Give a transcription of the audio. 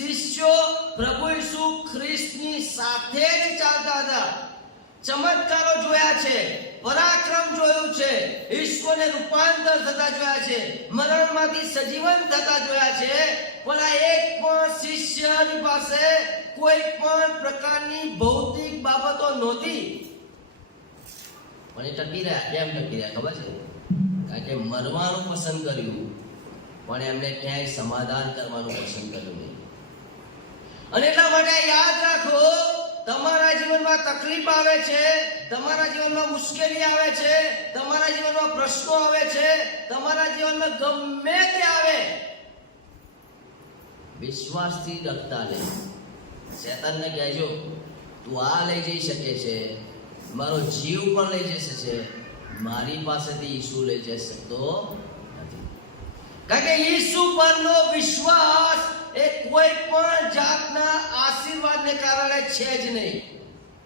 શિષ્યો પ્રભુ ઈસુ ખ્રિસ્તની સાથે જ ચાલતા હતા. ચમત્કારો જોયા છે, પરાક્રમ જોયું છે, ઈશ્વરને રૂપાંતર થતા જોયા છે, મરણમાંથી સજીવન થતા જોયા છે. પણ આ એક પણ શિષ્યની પાસે કોઈ પણ પ્રકારની ભૌતિક બાબતો નહોતી. પણ એ ટકી રહ્યા. કેમ ટકી રહ્યા ખબર છે? કારણ કે મરવાનું પસંદ કર્યું, પણ એમને ક્યાંય સમાધાન કરવાનું પસંદ કર્યું નહીં. અને એટલા માટે યાદ રાખો, તમારા જીવનમાં તકલીફ આવે છે, તમારા જીવનમાં મુશ્કેલી આવે છે, તમારા જીવનમાં પ્રશ્નો આવે છે, તમારા જીવનમાં ગમે તે આવે, વિશ્વાસથી ડરતા નહીં. શેતાનને કહેજો તું આ લઈ જઈ શકે છે, મારો જીવ પણ લઈ જઈ શકે છે, મારી પાસેથી ઈસુ લઈ જઈ શકતો નથી. કારણ કે ઈસુ પરનો વિશ્વાસ એ કોઈ પણ જાતના આશીર્વાદને કારણે છે જ નહીં.